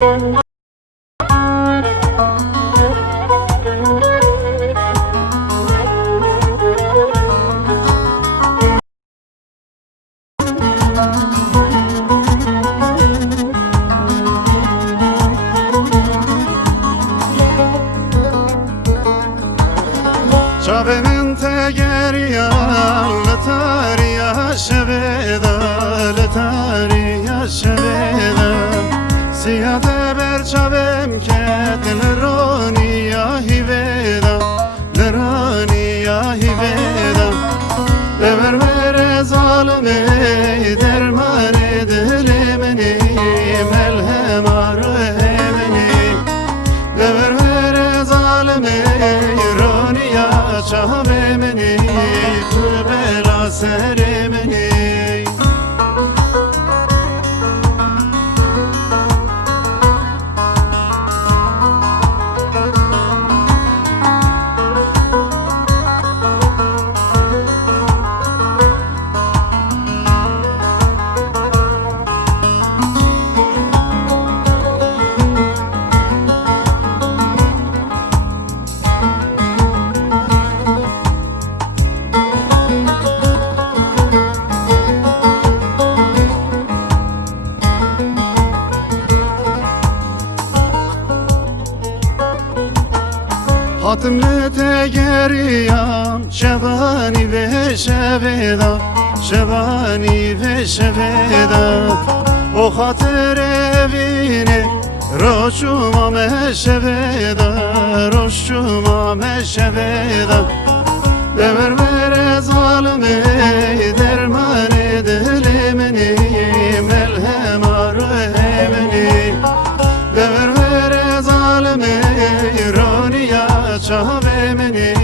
Çavemin tegeriya letariya şeveda letariya şeveda Siyade ber çavem ket leroniya hiveda leroniya hiveda Dever mere zalime derman dilimini melhem arhemini Dever mere zalime çavemini tu bela seremini Hatımlı tegeriyam şevani ve şeveda şevani ve şeveda O hatır evine roşuma meşeveda roşuma meşeveda Dever vere zalime derman dilimini melhem arhemini Dever vere zalime çavemini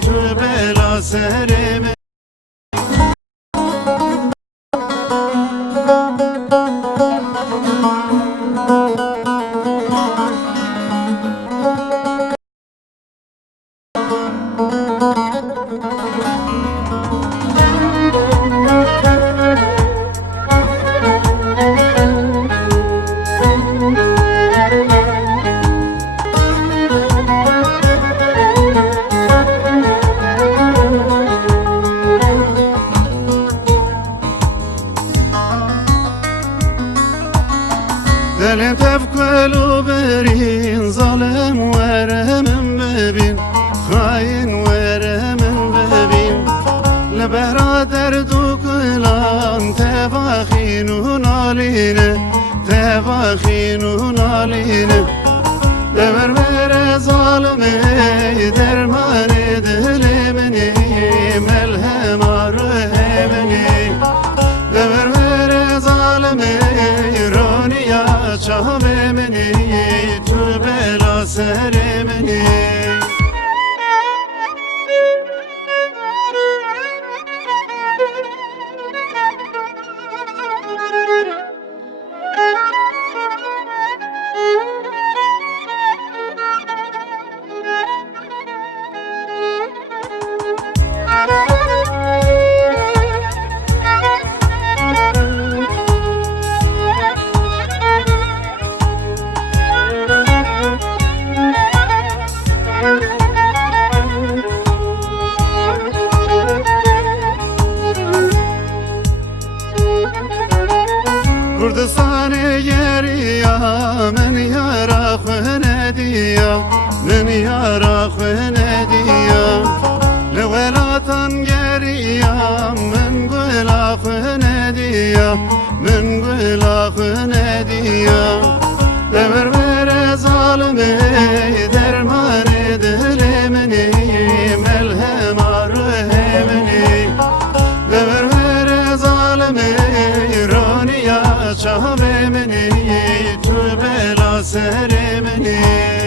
tu bela seremini Delim tefkelu berin zalim veremin bebin Hain veremin bebin Lebera derdukulan tevakhinun aline Tevakhinun aline Dever vere zalime derman dilimini melhem arhemini Dever vere zalime çavemini tu bela seremini Kurdistan-ı geriya men yara khunediya men yara khunediya Levelatan geriya men gula khunediya men gula khunediya Dever vere zalime derman dilimini melhem arhemini Dever vere zalime çavemini tu bela seremini